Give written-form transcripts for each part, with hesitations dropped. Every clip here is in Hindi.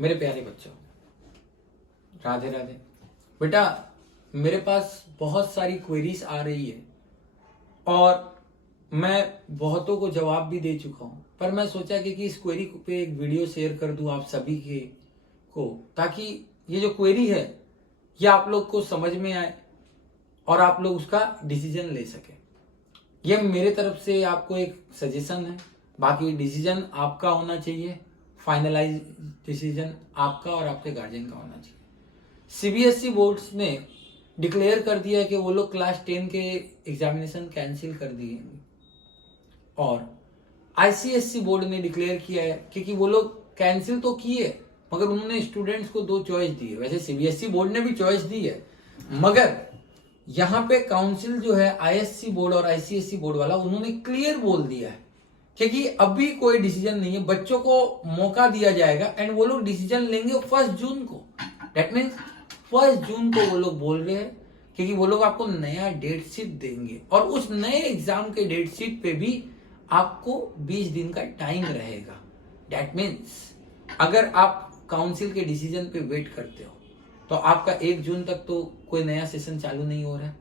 मेरे प्यारे बच्चों, राधे राधे। बेटा, मेरे पास बहुत सारी क्वेरीज आ रही है और मैं बहुतों को जवाब भी दे चुका हूं, पर मैं सोचा कि इस क्वेरी पे एक वीडियो शेयर कर दूं आप सभी के को, ताकि ये जो क्वेरी है ये आप लोग को समझ में आए और आप लोग उसका डिसीजन ले सके। ये मेरे तरफ से आपको एक सजेशन है, बाकी डिसीजन आपका होना चाहिए। फाइनलाइज डिसीजन आपका और आपके गार्जियन का होना चाहिए। सीबीएसई बोर्ड्स ने डिक्लेयर कर दिया है कि वो लोग क्लास 10 के एग्जामिनेशन कैंसिल कर दिए और आईसीएसई बोर्ड ने डिक्लेयर किया है क्योंकि वो लोग कैंसिल तो किए मगर उन्होंने स्टूडेंट्स को 2 चॉइस दी है। वैसे सीबीएसई बोर्ड ने भी चॉइस दी है, मगर यहाँ पे काउंसिल जो है आईएससी बोर्ड और आईसीएसई बोर्ड वाला, उन्होंने क्लियर बोल दिया है क्योंकि अभी कोई डिसीजन नहीं है, बच्चों को मौका दिया जाएगा एंड वो लोग डिसीजन लेंगे 1 जून को। दैट मीन्स 1 जून को वो लोग बोल रहे हैं क्योंकि वो लोग आपको नया डेट शीट देंगे और उस नए एग्जाम के डेट शीट पे भी आपको 20 दिन का टाइम रहेगा। दैट मीन्स अगर आप काउंसिल के डिसीजन पे वेट करते हो तो आपका 1 जून तक तो कोई नया सेशन चालू नहीं हो रहा है।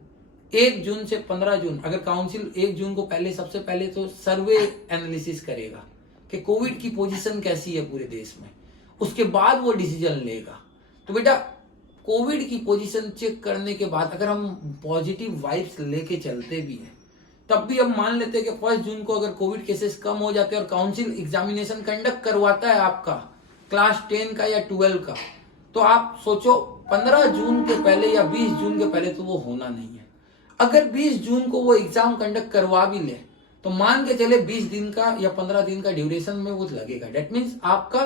1 जून से 15 जून, अगर काउंसिल 1 जून को पहले सबसे पहले तो सर्वे एनालिसिस करेगा कि कोविड की पोजीशन कैसी है पूरे देश में, उसके बाद वो डिसीजन लेगा। तो बेटा, कोविड की पोजीशन चेक करने के बाद अगर हम पॉजिटिव वाइब्स लेके चलते भी हैं, तब भी हम मान लेते हैं कि 1 जून को अगर कोविड केसेस कम हो जाते हैं और काउंसिल एग्जामिनेशन कंडक्ट करवाता है आपका क्लास 10 का या 12 का, तो आप सोचो 15 जून के पहले या 20 जून के पहले तो वो होना नहीं है। अगर 20 जून को वो एग्जाम कंडक्ट करवा भी ले तो मान के चले 20 दिन का या 15 दिन का ड्यूरेशन में वो लगेगा। डेट मीन्स आपका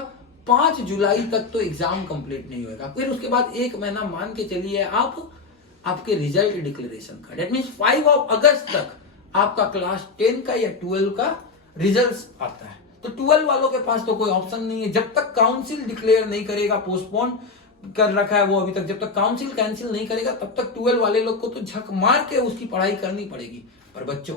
5 जुलाई तक तो एग्जाम कंप्लीट नहीं होगा। फिर उसके बाद 1 महीना मान के चलिए आप आपके रिजल्ट डिक्लेरेशन का। डेट मीन्स 5 अगस्त तक आपका क्लास 10 का या 12 का रिजल्ट आता है। तो 12 वालों के पास तो कोई ऑप्शन नहीं है, जब तक काउंसिल डिक्लेयर नहीं करेगा, पोस्टपोन कर रखा है वो अभी तक, जब तक काउंसिल कैंसिल नहीं करेगा तब तक 12 वाले लोग को तो झक मार के उसकी पढ़ाई करनी पड़ेगी। पर बच्चों,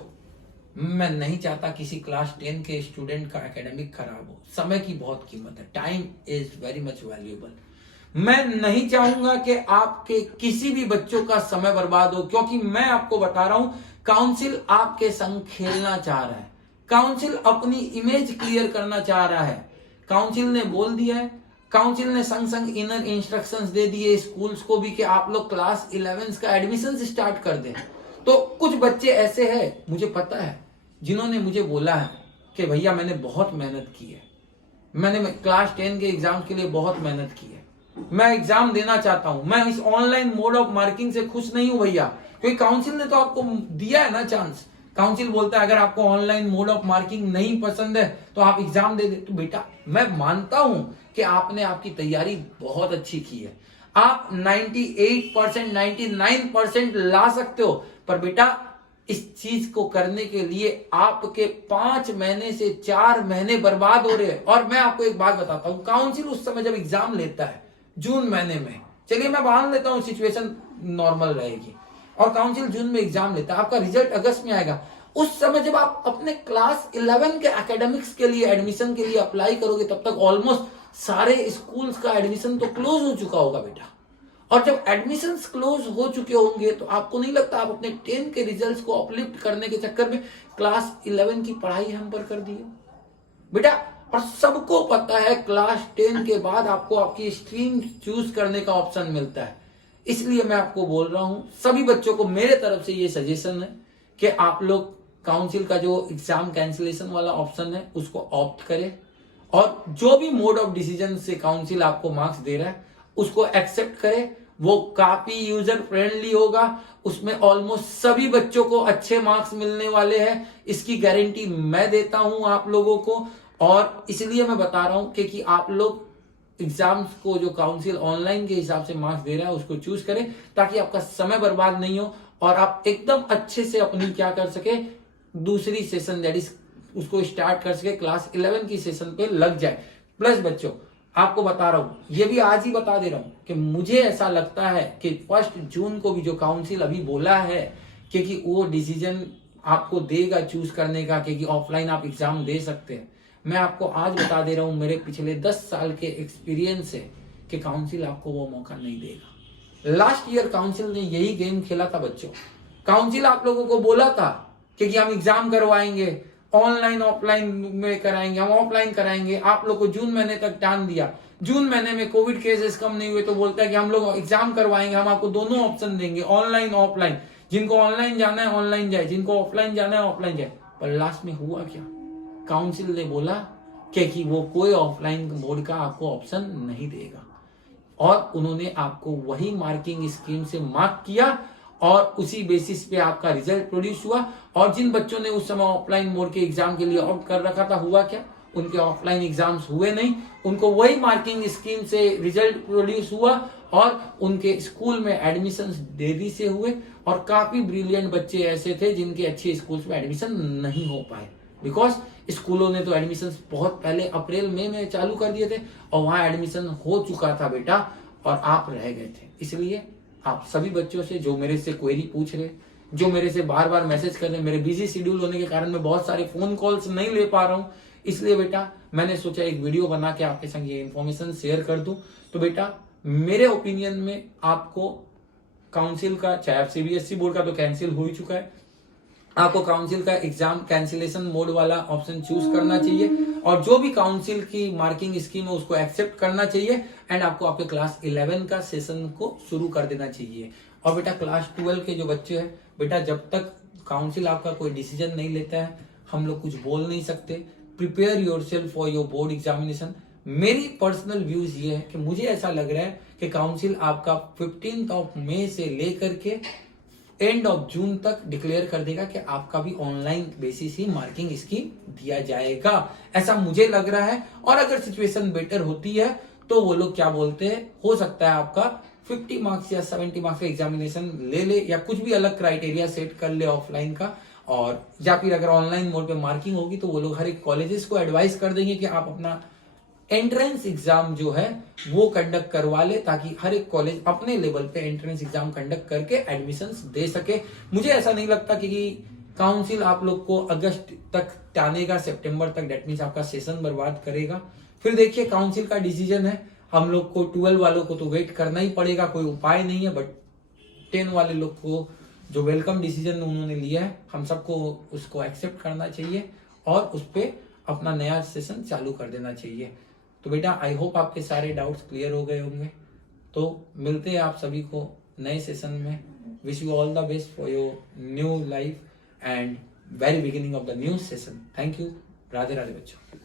मैं नहीं चाहता किसी क्लास 10 के स्टूडेंट का एकेडमिक खराब हो। समय की बहुत कीमत है, time is very much valuable. मैं नहीं चाहूंगा कि आपके किसी भी बच्चों का समय बर्बाद हो, क्योंकि मैं आपको बता रहा हूं काउंसिल आपके संग खेलना चाह रहा है। काउंसिल अपनी इमेज क्लियर करना चाह रहा है। काउंसिल ने बोल दिया है, काउंसिल ने संग संग इनर इंस्ट्रक्शंस दे दिए स्कूल्स को भी कि आप लोग क्लास 11 का एडमिशन स्टार्ट कर दें। तो कुछ बच्चे ऐसे हैं, मुझे पता है, जिन्होंने मुझे बोला है कि भैया मैंने बहुत मेहनत की है, मैंने क्लास 10 के एग्जाम के लिए बहुत मेहनत की है, मैं एग्जाम देना चाहता हूं, मैं इस ऑनलाइन मोड ऑफ मार्किंग से खुश नहीं हूं भैया, क्योंकि काउंसिल ने तो आपको दिया है ना चांस। काउंसिल बोलता है अगर आपको ऑनलाइन मोड ऑफ मार्किंग नहीं पसंद है तो आप एग्जाम दे दे। तो बेटा, मैं मानता हूं कि आपने आपकी तैयारी बहुत अच्छी की है, आप 98%, 99% ला सकते हो, पर बेटा इस चीज को करने के लिए आपके 5 महीने से 4 महीने बर्बाद हो रहे हैं। और मैं आपको एक बात बताता हूं, काउंसिल उस समय जब एग्जाम लेता है जून महीने में, चलिए मैं मान लेता हूं सिचुएशन नॉर्मल रहेगी, और काउंसिल जून में एग्जाम लेता है, आपका रिजल्ट अगस्त में आएगा। उस समय जब आप अपने क्लास 11 के एकेडमिक्स के लिए एडमिशन के लिए अप्लाई करोगे, तब तक ऑलमोस्ट सारे स्कूल्स का एडमिशन तो क्लोज हो चुका होगा बेटा। और जब एडमिशंस क्लोज हो चुके होंगे तो आपको नहीं लगता आप अपने 10 के रिजल्ट्स को अपलिफ्ट करने के चक्कर में क्लास 11 की पढ़ाई हैम्पर कर दी है बेटा। और सबको पता है क्लास 10 के बाद आपको आपकी स्ट्रीम चूज करने का ऑप्शन मिलता है। इसलिए मैं आपको बोल रहा हूं, सभी बच्चों को मेरे तरफ से ये सजेशन है कि आप लोग काउंसिल का जो एग्जाम कैंसिलेशन वाला ऑप्शन है उसको ऑप्ट करें, और जो भी मोड ऑफ डिसीजन से काउंसिल आपको मार्क्स दे रहा है उसको एक्सेप्ट करें। वो काफी यूजर फ्रेंडली होगा, उसमें ऑलमोस्ट सभी बच्चों को अच्छे मार्क्स मिलने वाले हैं, इसकी गारंटी मैं देता हूं आप लोगों को। और इसलिए मैं बता रहा हूं कि आप लोग एग्जाम्स को जो काउंसिल ऑनलाइन के हिसाब से मार्क्स दे रहा है उसको चूज करें, ताकि आपका समय बर्बाद नहीं हो और आप एकदम अच्छे से अपनी क्या कर सके, दूसरी सेशन दैट इज उसको स्टार्ट कर सके, क्लास 11 की सेशन पे लग जाए। प्लस बच्चों, आपको बता रहा हूं, ये भी आज ही बता दे रहा हूं कि मुझे ऐसा लगता है कि 1 जून को भी जो काउंसिल अभी बोला है, क्योंकि वो डिसीजन आपको देगा चूज करने का, क्योंकि ऑफलाइन आप एग्जाम दे सकते हैं। मैं आपको आज बता दे रहा हूं मेरे पिछले 10 साल के एक्सपीरियंस से कि काउंसिल आपको वो मौका नहीं देगा। लास्ट ईयर काउंसिल ने यही गेम खेला था बच्चों। काउंसिल आप लोगों को बोला था कि हम एग्जाम करवाएंगे, ऑनलाइन ऑफलाइन में कराएंगे, हम ऑफलाइन कराएंगे। आप लोग को जून महीने तक टाइम दिया। जून महीने में कोविड केसेस कम नहीं हुए तो बोलता है कि हम लोग एग्जाम करवाएंगे, हम आपको दोनों ऑप्शन देंगे, ऑनलाइन ऑफलाइन। जिनको ऑनलाइन जाना है ऑनलाइन जाए, जिनको ऑफलाइन जाना है ऑफलाइन जाए। पर लास्ट में हुआ क्या? काउंसिल ने बोला कि वो कोई ऑफलाइन मोड का आपको ऑप्शन नहीं देगा, और उन्होंने आपको वही मार्किंग स्कीम से मार्क किया और उसी बेसिस पे आपका रिजल्ट प्रोड्यूस हुआ। और जिन बच्चों ने उस समय ऑफलाइन मोड के एग्जाम के लिए ऑप्ट कर रखा था, हुआ क्या? उनके ऑफलाइन एग्जाम्स हुए नहीं, उनको वही मार्किंग स्कीम से रिजल्ट प्रोड्यूस हुआ और उनके स्कूल में एडमिशन देरी से हुए। और काफी ब्रिलियंट बच्चे ऐसे थे जिनके अच्छे स्कूल्स में एडमिशन नहीं हो पाए, बिकॉज स्कूलों ने तो एडमिशन बहुत पहले अप्रैल मई में चालू कर दिए थे और वहां एडमिशन हो चुका था बेटा, और आप रह गए थे। इसलिए आप सभी बच्चों से जो मेरे से क्वेरी पूछ रहे, जो मेरे से बार बार मैसेज कर रहे, मेरे बिजी शेड्यूल होने के कारण मैं बहुत सारे फोन कॉल्स नहीं ले पा रहा हूं, इसलिए बेटा मैंने सोचा एक वीडियो बना के आपके संग ये इन्फॉर्मेशन शेयर कर दूं। तो बेटा मेरे ओपिनियन में आपको काउंसिल का, चाहे आप सीबीएसई बोर्ड का तो कैंसिल हो ही चुका है, आपको काउंसिल का एग्जाम कैंसिलेशन मोड वाला ऑप्शन चूज करना चाहिए, और जो भी काउंसिल की मार्किंग स्कीम है उसको एक्सेप्ट करना चाहिए, एंड आपको आपके क्लास 11 का सेशन को शुरू कर देना चाहिए। और बेटा क्लास 12 के जो बच्चे हैं, बेटा जब तक काउंसिल आपका कोई डिसीजन नहीं लेता है हम लोग कुछ बोल नहीं सकते। Prepare yourself for your board examination. मेरी पर्सनल व्यूज ये है कि मुझे ऐसा लग रहा है कि काउंसिल आपका 15 मई से लेकर के एंड ऑफ जून तक डिक्लेयर कर देगा कि आपका भी ऑनलाइन बेसिस ही मार्किंग स्कीम दिया जाएगा, ऐसा मुझे लग रहा है। और अगर सिचुएशन बेटर होती है तो वो लोग क्या बोलते हैं, हो सकता है आपका 50 मार्क्स या 70 मार्क्स का एग्जामिनेशन ले ले, या कुछ भी अलग क्राइटेरिया सेट कर ले ऑफलाइन का, और या फिर अगर ऑनलाइन मोड पे मार्किंग होगी तो वो लोग हर एक कॉलेजेस को एडवाइस कर देंगे कि आप अपना एंट्रेंस एग्जाम जो है वो कंडक्ट करवा ले, ताकि हर एक कॉलेज अपने लेवल पे एंट्रेंस एग्जाम कंडक्ट करके एडमिशंस दे सके। मुझे ऐसा नहीं लगता कि काउंसिल आप लोग को अगस्त तक टानेगा, सितंबर तक, डेट मींस आपका सेशन बर्बाद करेगा। फिर देखिए काउंसिल का डिसीजन है, हम लोग को 12 वालों को तो वेट करना ही पड़ेगा, कोई उपाय नहीं है। बट 10 वाले लोग को जो वेलकम डिसीजन उन्होंने लिया है, हम सबको उसको एक्सेप्ट करना चाहिए और उस पर अपना नया सेशन चालू कर देना चाहिए। तो बेटा आई होप आपके सारे डाउट्स क्लियर हो गए होंगे। तो मिलते हैं आप सभी को नए सेशन में। Wish you all the best for your new life and very beginning of the new session. Thank you. Radhe Radhe बच्चों।